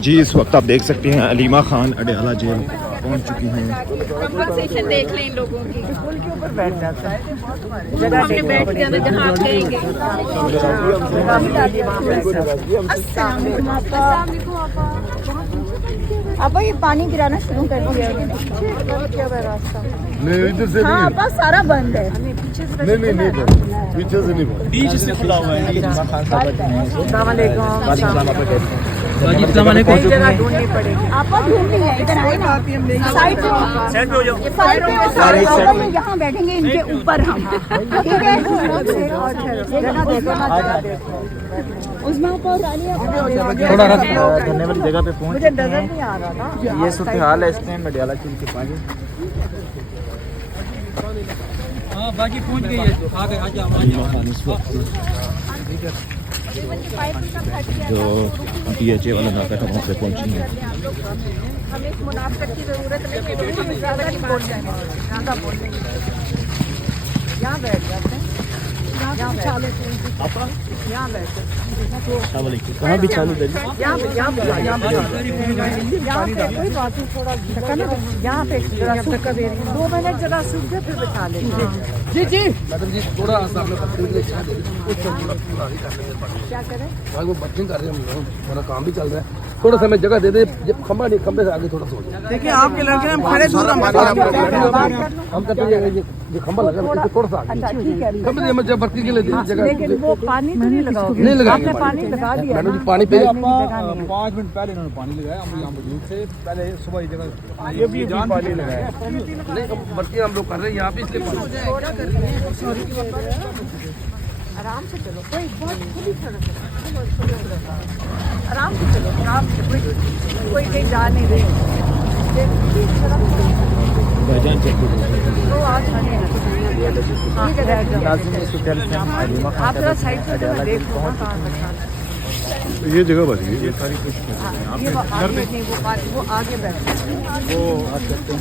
جی اس وقت آپ دیکھ سکتے ہیں علیمہ خان اڈیالہ جیل پہنچ چکی ہیں. کمپنسیشن دیکھ لیں ان لوگوں کی. پل کے اوپر بیٹھ جاتا ہے. ہم نے بیٹھ جانا جہاں آپ کہیں گے. السلام علیکم ابا یہ پانی گرانا شروع کر دیا. ادھر سے ہاں ابا سارا بند ہے. نہیں پیچھے سے نہیں بند. بیچ سے کھلا ہوا ہے. السلام علیکم. السلام علیکم. جگہ ڈھونڈنی پڑے گی. آپ ڈھونڈ لیں ادھر آئے نا سائڈ پہ یہاں بیٹھیں گے ان کے اوپر ہم. ٹھیک ہے. تھوڑا کرنے والی جگہ پہ پہنچ نظر نہیں آ رہا نا. یہ صورتحال ہے اس ٹائم اڈیالہ جیل کے پاس. ہاں باقی پہنچ گئی ہے. علیمہ خان اس وقت جو پی ایچ اے والا ناکا تھا وہاں پہ پہنچی ہیں. ہمیں اس منافقت کی ضرورت نہیں ہے. ہم زیادہ نہیں بول جائیں گے. یہاں بیٹھ جاتے ہیں. یہاں بیٹھ السلام علیکم. کہاں بچھا لوں دلی؟ کوئی بات نہیں. تھوڑا یہاں پہ 2 منٹ ذرا سوکھ دے پھر بچا لیں گے. جی میڈم جی تھوڑا سا کیا کریں. وہ بچے کر رہے ہیں میرا کام بھی چل رہا ہے. تھوڑا سا میں جگہ دے دیں. کھمبا نہیں کھمبے سے آگے تھوڑا سا ہو جائے. دیکھیں آپ کے لڑکے ہم کھڑے دور ہم کہتے ہیں یہ کھمبا لگا تھوڑا سا آگے کھمبے سے جب برقی کے لیے جگہ لیکن وہ پانی تو نہیں لگاؤ گے. نہیں لگا. آپ نے پانی لگا دیا. میڈم جی پانی پہ 5 منٹ پہلے انہوں نے پانی لگایا. ہم یہاں موجود تھے پہلے صبح ہی جگہ یہ بھی پانی لگایا. نہیں برقی ہم لوگ کر رہے ہیں یہاں پہ اس لیے آرام سے چلو. کوئی بہت خود ہی آرام سے چلو. آرام سے کوئی کہیں جا نہیں رہے. آپ ذرا سائڈ سے دیکھ لو کہاں رکھا. یہ جگہ بچ گئی. وہ آگے بیٹھے.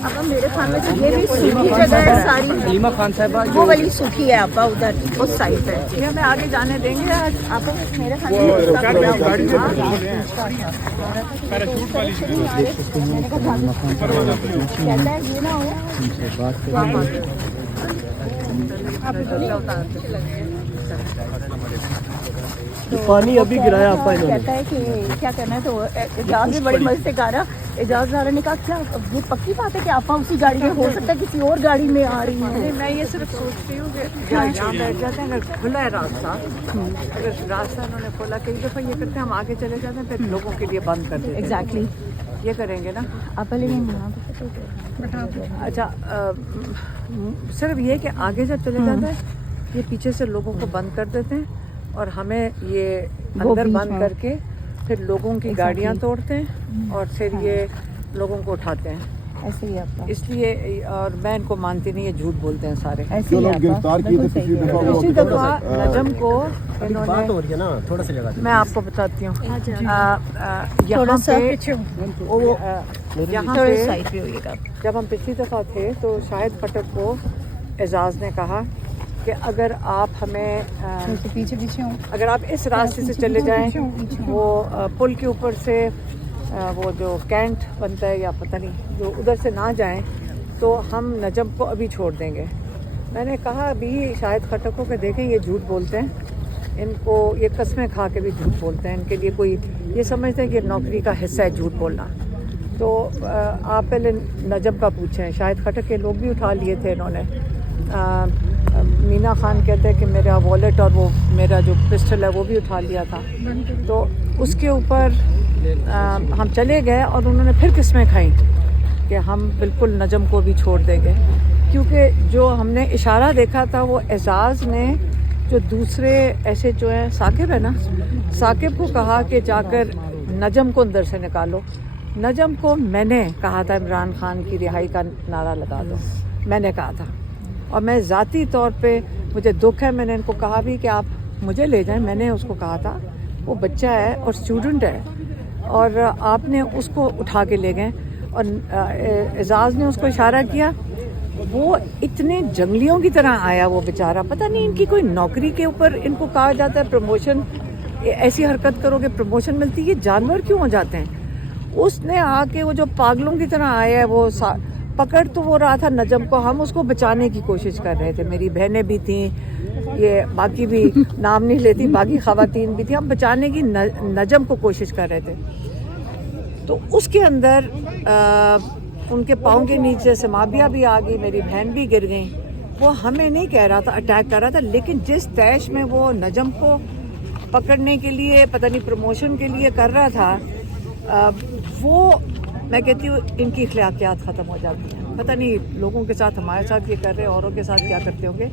اب میرے خیال میں یہ بھی سوکھی جگہ ہے ساری. علیمہ خان صاحبہ وہ والی سوکھی ہے ابا ادھر اس سائڈ پہ. یہ ہمیں آگے جانے دیں گے. آپ میرے خیال میں یہ نہ ہو. پانی ابھی گرایا آپ کہتا ہے کہ کیا کرنا ہے. تو اعجاز بھی بڑی مزے سے کہا رہا. اعجاز دارا نے کہا کیا یہ پکی بات ہے کہ آپ اسی گاڑی میں ہو سکتا ہے کسی اور گاڑی میں آ رہی ہیں. میں یہ صرف سوچتی ہوں کہ یہاں بیٹھ جاتے ہیں. اگر کھلا ہے راستہ, اگر راستہ انہوں نے کھولا, کئی دفعہ یہ کرتے ہیں ہم آگے چلے جاتے ہیں پھر لوگوں کے لیے بند کر دیتے ہیں. ایگزیکٹلی یہ کریں گے نا. آپ لیکن اچھا صرف یہ کہ آگے جب چلے جاتے ہیں یہ پیچھے سے لوگوں کو بند کر دیتے ہیں اور ہمیں یہ اندر بند کر کے پھر لوگوں کی گاڑیاں توڑتے ہیں اور پھر یہ لوگوں کو اٹھاتے ہیں. ایسے ہی آپ اس لیے اور میں ان کو مانتی نہیں, یہ جھوٹ بولتے ہیں سارے. ایسے ہی اسی دفعہ نجم کو انہوں نے, تھوڑا سا جگہ میں آپ کو بتاتی ہوں, یہاں پہ جب ہم پچھلی دفعہ تھے تو شاہد پٹک کو اعجاز نے کہا کہ اگر آپ ہمیں پیچھے ہوں. اگر آپ اس راستے سے چلے جائیں وہ پل کے اوپر سے وہ جو کینٹ بنتا ہے یا پتہ نہیں جو ادھر سے نہ جائیں تو ہم نجم کو ابھی چھوڑ دیں گے. میں نے کہا ابھی شاہد خٹک کو کہ دیکھیں یہ جھوٹ بولتے ہیں, ان کو یہ قسمیں کھا کے بھی جھوٹ بولتے ہیں. ان کے لیے کوئی یہ سمجھتے ہیں کہ نوکری کا حصہ ہے جھوٹ بولنا. تو آپ پہلے نجم کا پوچھیں. شاہد خٹک کے لوگ بھی اٹھا لیے تھے انہوں نے. مینا خان کہتے ہیں کہ میرا والیٹ اور وہ میرا جو پسٹل ہے وہ بھی اٹھا لیا تھا. تو اس کے اوپر ہم چلے گئے اور انہوں نے پھر قسمیں کھائیں کہ ہم بالکل نجم کو بھی چھوڑ دیں گے, کیونکہ جو ہم نے اشارہ دیکھا تھا وہ اعجاز نے جو دوسرے ایسے جو ہیں ثاقب ہے نا, ثاقب کو کہا کہ جا کر نجم کو اندر سے نکالو. نجم کو میں نے کہا تھا عمران خان کی رہائی کا نعرہ لگا دو, میں نے کہا تھا. اور میں ذاتی طور پہ مجھے دکھ ہے, میں نے ان کو کہا بھی کہ آپ مجھے لے جائیں. میں نے اس کو کہا تھا وہ بچہ ہے اور اسٹوڈنٹ ہے اور آپ نے اس کو اٹھا کے لے گئے. اور اعجاز نے اس کو اشارہ کیا, وہ اتنے جنگلیوں کی طرح آیا وہ بیچارہ. پتہ نہیں ان کی کوئی نوکری کے اوپر ان کو کہا جاتا ہے پروموشن, ایسی حرکت کرو گے پروموشن ملتی. یہ جانور کیوں ہو جاتے ہیں؟ उसने आके वो जो पागलों की तरह आया है, वो पकड़ तो वो रहा था नजम को, हम उसको बचाने की कोशिश कर रहे थे, मेरी बहनें भी थीं, ये बाकी भी नाम नहीं लेती, बाकी खवातीन भी थी, हम बचाने की नजम को कोशिश कर रहे थे। तो उसके अंदर उनके पाँव के नीचे से माबिया भी आ गई, मेरी बहन भी गिर गई। वो हमें नहीं कह रहा था अटैक कर रहा था, लेकिन जिस तैश में वो नजम को पकड़ने के लिए पता नहीं प्रमोशन के लिए कर रहा था, वो मैं कहती हूँ इनकी अखलाकियात ख़त्म हो जाती हैं। पता नहीं लोगों के साथ, हमारे साथ ये कर रहे हैं, औरों के साथ क्या करते होंगे।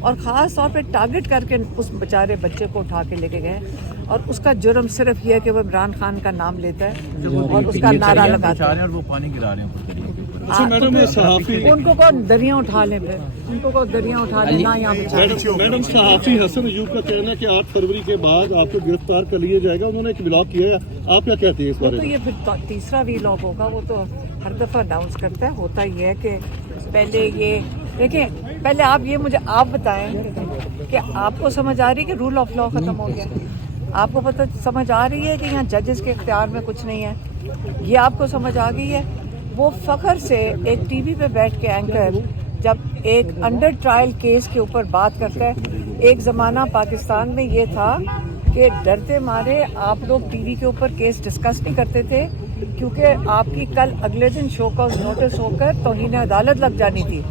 और ख़ास तौर पे टारगेट करके उस बेचारे बच्चे को उठा के लेके गए, और उसका जुर्म सिर्फ ये है कि वो इमरान खान का नाम लेता है और उसका नारा लगाता है। और वो पानी गिरा रहे हैं। अच्छा मैडम, उनको कौन दरिया उठा ले, फिर उनको कौन दरिया उठा ले ना यहाँ बेचारे। मैडम, सहाफी हसन अयूब का कहना है कि 8 फरवरी के बाद आपको गिरफ्तार कर लिया जाएगा, उन्होंने एक ब्लॉग किया है, आप क्या कहते हैं इस बारे तो में? ये फिर तीसरा वीलॉग होगा, वो तो हर दफ़ा अनाउंस करता है। होता ये है कि पहले ये देखिए, पहले आप ये मुझे आप बताएं कि आपको समझ आ रही है कि रूल ऑफ लॉ ख़त्म हो गया? आपको पता समझ आ रही है कि यहाँ जजेस के इख्तियार में कुछ नहीं है? ये आपको समझ आ गई है? वो फ़ख्र से एक टीवी पे बैठ के एंकर जब एक अंडर ट्रायल केस के ऊपर बात करता है, एक ज़माना पाकिस्तान में ये था कि डरते मारे आप लोग टीवी के ऊपर केस डिस्कस नहीं करते थे, क्योंकि आपकी कल अगले दिन शो कॉज नोटिस होकर तौहीन अदालत लग जानी थी।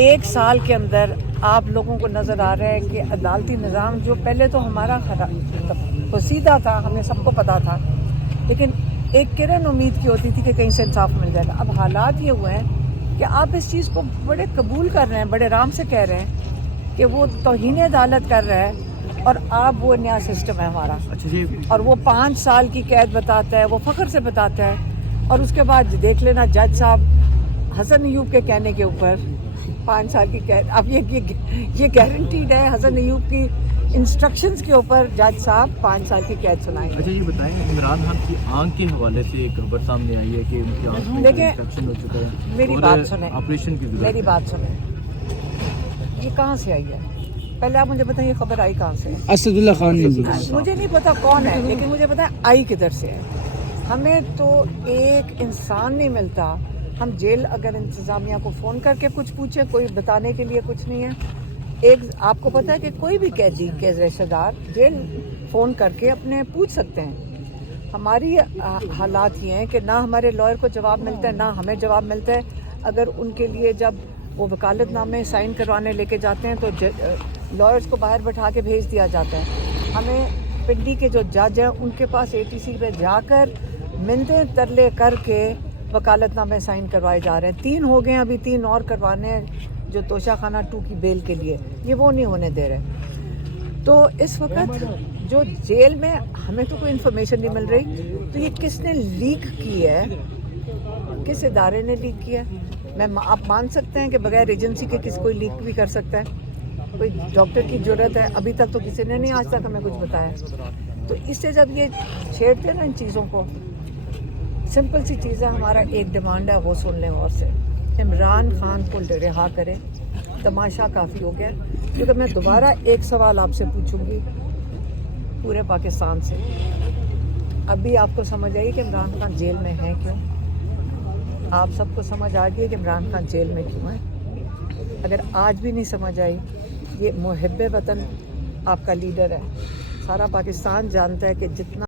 1 साल के अंदर आप लोगों को नज़र आ रहा है कि अदालती निज़ाम जो पहले तो हमारा सीधा था, हमें सबको पता था, लेकिन एक किरण उम्मीद की होती थी कि कहीं से इंसाफ मिल जाएगा। अब हालात ये हुए हैं कि आप इस चीज़ को बड़े कबूल कर रहे हैं, बड़े आराम से कह रहे हैं कि वो तौहीन अदालत कर रहा है, और आप वो नया सिस्टम है हमारा। अच्छा जी, और वो 5 साल की कैद बताता है, वो फ़ख्र से बताता है, और उसके बाद देख लेना जज साहब हसन अयूब के कहने के ऊपर 5 साल की कैद। अब ये गारंटीड है, हसन अयूब की इंस्ट्रक्शंस के ऊपर जज साहब 5 साल की कैद सुनाएंगे। अच्छा ये बताएं, इमरान खान की आंख के हवाले से एक खबर सामने आई है कि उनकी आंख में देखिए, इंफेक्शन हो चुका है। मेरी और बात सुने, ऑपरेशन की जरूरत मेरी है। बात सुने, ये कहाँ से आई है? पहले आप मुझे बताइए, खबर आई कहाँ से है? असदुल्ला खान ने मुझे नहीं पता कौन है, लेकिन मुझे पता है आई किधर से है। हमें तो एक इंसान नहीं मिलता, हम जेल अगर इंतज़ामिया को फ़ोन करके कुछ पूछे, कोई बताने के लिए कुछ नहीं है। एक आपको पता है कि कोई भी कैदी के रिश्तेदार जेल फ़ोन करके अपने पूछ सकते हैं। हमारी हालात ये हैं कि ना हमारे लॉयर को जवाब मिलता है, ना हमें जवाब मिलता है। अगर उनके लिए जब वो वकालतनामे साइन करवाने लेके जाते हैं तो लॉयर्स को बाहर बैठा के भेज दिया जाता है। हमें पिंडी के जो जज हैं उनके पास ATC पे जाकर मिन्नतें तरले करके वकालतनामे साइन करवाए जा रहे हैं। 3 हो गए, अभी 3 और करवाने हैं जो तोशा खाना 2 की बेल के लिए, ये वो नहीं होने दे रहे। तो इस वक्त जो जेल में हमें तो कोई इन्फॉर्मेशन नहीं मिल रही, तो ये किसने लीक की है, किस इदारे ने लीक किया है? आप मान सकते हैं कि बगैर एजेंसी के किसी कोई लीक भी कर सकता है? कोई डॉक्टर की ज़रूरत है? अभी तक तो किसी ने नहीं आज तक हमें कुछ बताया। तो इससे जब ये छेड़ते ना इन चीज़ों को, सिंपल सी चीज़ है, हमारा एक डिमांड है, वो सुन लें और से इमरान खान को रिहा करें। तमाशा काफ़ी हो गया, क्योंकि मैं दोबारा एक सवाल आपसे पूछूंगी पूरे पाकिस्तान से। अभी आपको समझ आई कि इमरान खान जेल में है क्यों? आप सबको समझ आ गई कि इमरान खान जेल में क्यों है? अगर आज भी नहीं समझ आई, ये मुहिब्बे वतन आपका लीडर है, सारा पाकिस्तान जानता है कि जितना